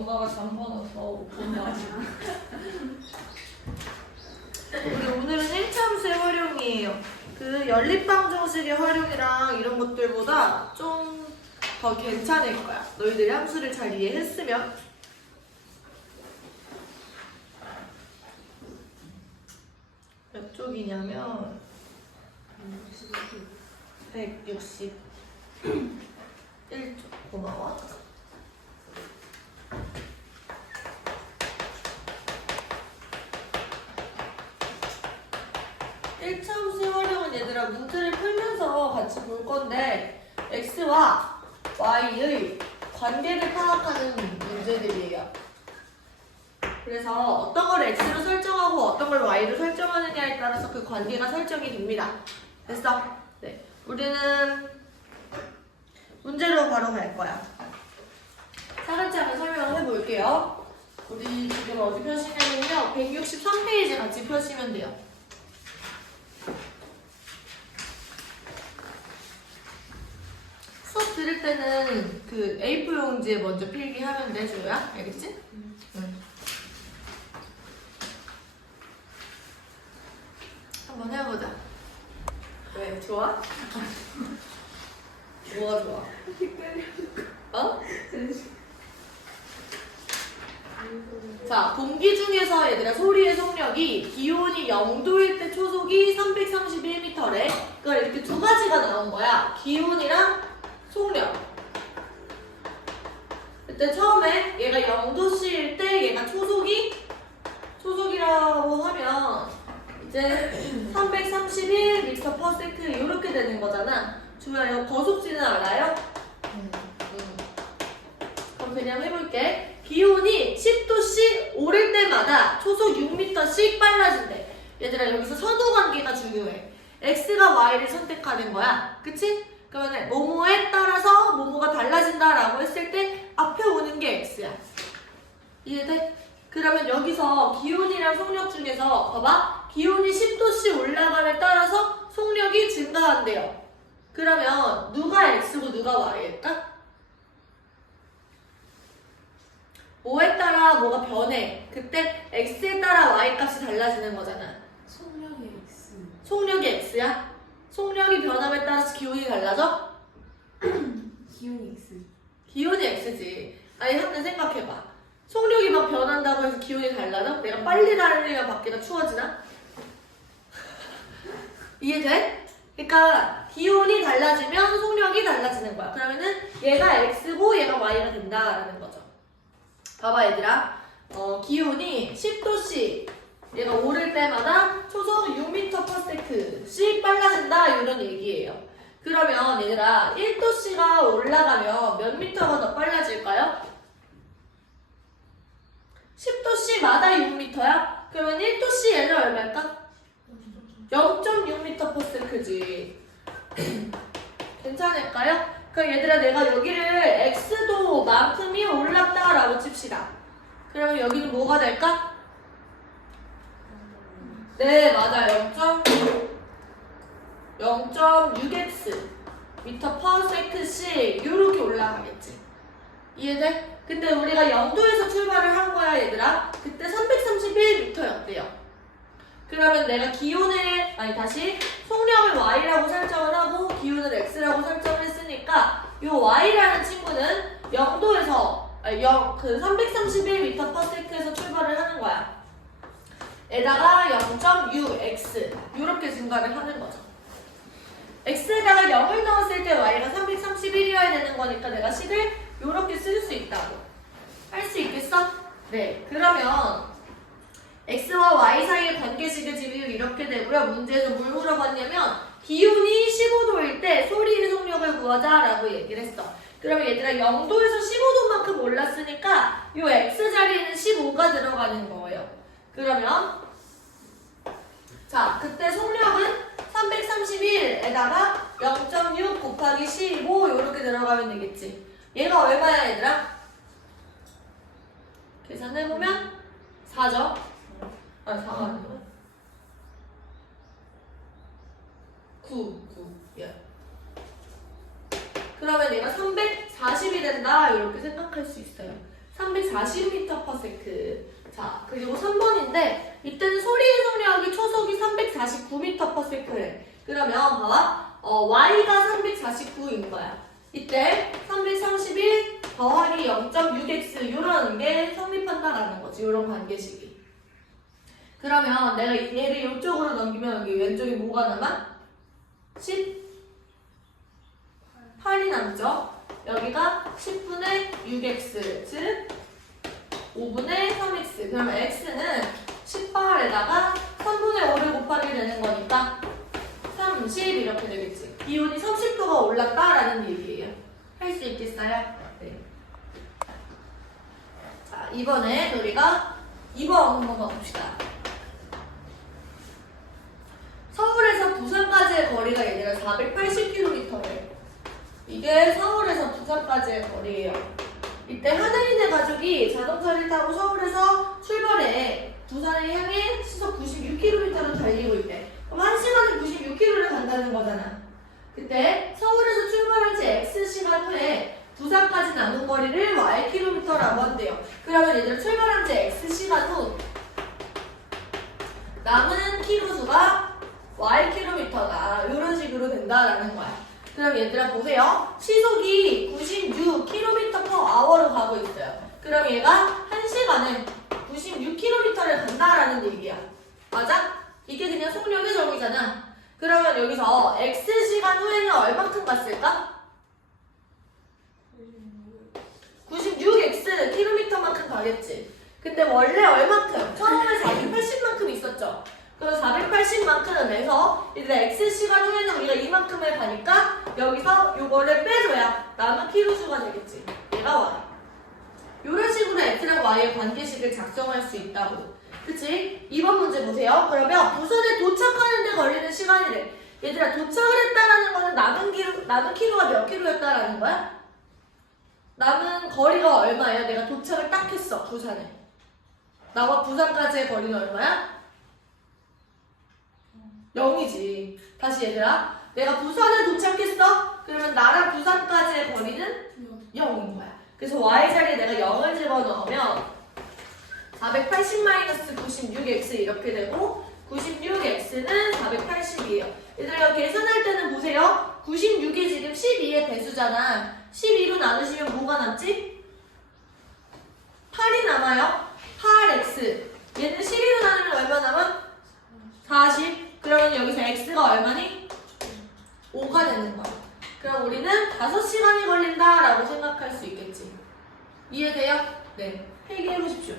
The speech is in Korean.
엄마가 잠궈놔서 못 본다. 우리 오늘은 1차함수의 활용이에요. 그 연립방 정식의 활용이랑 이런 것들보다 좀 더 괜찮을 거야. 너희들이 함수를 잘 이해했으면. 몇 쪽이냐면 161쪽 고마워. 일차 함수의 활용은 얘들아 문제를 풀면서 같이 볼 건데 x와 y의 관계를 파악하는 문제들이에요. 그래서 어떤 걸 x로 설정하고 어떤 걸 y로 설정하느냐에 따라서 그 관계가 설정이 됩니다. 됐어? 네. 우리는 문제로 바로 갈 거야. 차근차근 설명을 해볼게요. 우리 지금 어디 펴시냐면요. 163페이지 같이 펴시면 돼요. 들을 때는 그 A4 용지에 먼저 필기하면 돼, 주야. 알겠지? 응. 한번 해보자. 왜? 좋아? 뭐가 좋아? 어? 자, 공기 중에서 얘들아 소리의 속력이 기온이 0도일 때 초속이 331m래. 그러니까 이렇게 두 가지가 나온 거야. 기온이랑 속력. 그때 처음에 얘가 0도씨일 때 얘가 초속이 초속이라고 하면 이제 331m/s 이렇게 되는 거잖아. 주야 이거 거속지는 알아요? 음. 그럼 그냥 해볼게. 기온이 10도씨 오를 때마다 초속 6m씩 빨라진대. 얘들아 여기서 선호 관계가 중요해. x가 y를 선택하는 거야. 그치? 그러면 뭐뭐에 따라서 뭐뭐가 달라진다라고 했을 때 앞에 오는 게 x야. 이해돼? 그러면 여기서 기온이랑 속력 중에서 봐봐. 기온이 10도씨 올라감에 따라서 속력이 증가한대요. 그러면 누가 x고 누가 y일까? 뭐에 따라 뭐가 변해. 그때 x에 따라 y 값이 달라지는 거잖아. 속력이 X. 속력이 x야? 속력이 변함에 따라서 기온이 달라져? 기온이 X. 기온이 x지. 아니 한번 생각해봐. 속력이 막 변한다고 해서 기온이 달라져? 내가 빨리 달리면 밖에가 추워지나? 이해돼? 그러니까 기온이 달라지면 속력이 달라지는 거야. 그러면은 얘가 x고 얘가 y가 된다라는 거죠. 봐봐 얘들아. 어, 기온이 10도씨 얘가 오를 때마다 초속 6m/s씩 빨라진다 이런 얘기예요. 그러면 얘들아 1도씨가 올라가면 몇 미터가 더 빨라질까요? 10도씨마다 6m야? 그러면 1도씨 얘는 얼마일까? 0.6m/s지. 괜찮을까요? 그럼 얘들아 내가 여기를 x도만큼이 올랐다라고 칩시다. 그러면 여기는 뭐가 될까? 네 맞아요. 0.6x 미터 퍼 세크씩 이렇게 올라가겠지. 이해돼? 근데 우리가 0도에서 출발을 한 거야 얘들아. 그때 331m였대요. 그러면 내가 기온을 아니 다시 속력을 y라고 설정을 하고 기온을 x라고 설정을 했으니까 이 y라는 친구는 0도에서 아니 0, 그 331m/s에서 출발을. 에다가 0.6x 이렇게 증가를 하는 거죠. x에다가 0을 넣었을 때 y가 331이어야 되는 거니까 내가 식을 이렇게 쓸 수 있다고. 할 수 있겠어? 네. 그러면 x와 y 사이의 관계식의 비율 이렇게 되고요. 문제에서 뭘 물어봤냐면 기온이 15도일 때 소리의 속력을 구하자라고 얘기를 했어. 그러면 얘들아 0도에서 15도만큼 올랐으니까 이 x 자리에는 15가 들어가는 거예요. 그러면 자 그때 속력은 331에다가 0.6 곱하기 15 이렇게 들어가면 되겠지. 얘가 얼마야 얘들아? 계산해보면 4죠? 아 4가 아니구나. 9, 9. 예. 그러면 얘가 340이 된다 이렇게 생각할 수 있어요. 340m/s. 자, 그리고 3번 인데 이때는 소리의 속력이 초속이 349m/s래. 그러면 봐봐. 어, y가 349인 거야. 이때 331 더하기 0.6x 이런 게 성립한다라는 거지. 이런 관계식이. 그러면 내가 얘를 이쪽으로 넘기면 여기 왼쪽에 뭐가 남아? 18이 남죠? 여기가 10분의 6x, 즉 5분의 3x. 그러면 x는 18에다가 3분의 5를 곱하게 되는 거니까 30 이렇게 되겠지. 기온이 30도가 올랐다라는 얘기예요. 할 수 있겠어요? 네. 자, 이번에 우리가 2번 한번 가봅시다. 서울에서 부산까지의 거리가 얘들아 480km래. 이게 서울에서 부산까지의 거리예요. 이때 하늘이네 가족이 자동차를 타고 서울에서 출발해 부산을 향해 시속 96km로 달리고 있대. 그럼 한 시간에 96km를 간다는 거잖아. 그때 서울에서 출발한 지 X시간 후에 부산까지 남은 거리를 Ykm라고 한대요. 그러면 얘들아 출발한 지 X시간 후 남은 키로수가 Ykm다. 이런 식으로 된다라는 거야. 그럼 얘들아 보세요. 시속이 96km/h로 가고 있어요. 그럼 얘가 1시간에 96km를 간다라는 얘기야. 맞아? 이게 그냥 속력의 정의잖아. 그러면 여기서 X시간 후에는 얼마큼 갔을까? 96x km만큼 가겠지. 근데 원래 얼마큼? 처음에 480만큼 있었죠. 그럼 480만큼에서 이제 x시간 후에는 우리가 이만큼을 가니까 여기서 요거를 빼줘야 남은 키로 수가 되겠지. 얘가 y. 이런 식으로 x랑 y의 관계식을 작성할 수 있다고. 그치? 2번 문제 보세요. 그러면 데 걸리는 시간이래. 얘들아 도착을 했다라는 거는 남은 키로, 남은 키로가 몇 킬로였다라는 거야? 남은 거리가 얼마예요? 내가 도착을 딱 했어, 부산에. 나와 부산까지의 거리는 얼마야? 0이지. 다시 얘들아. 내가 부산에 도착했어? 그러면 나랑 부산까지의 거리는 0인 거야. 그래서 y 자리에 내가 0을 집어넣으면 480-96x 이렇게 되고 96x는 480이에요. 얘들아 계산할 때는 보세요. 96이 지금 12의 배수잖아. 12로 나누시면 뭐가 남지? 8이 남아요. 8x. 얘는 12로 나누면 얼마 남아? 40. 그러면 여기서 x가 얼마니? 5가 되는 거야. 그럼 우리는 5시간이 걸린다 라고 생각할 수 있겠지. 이해돼요? 네. 필기해 보십시오.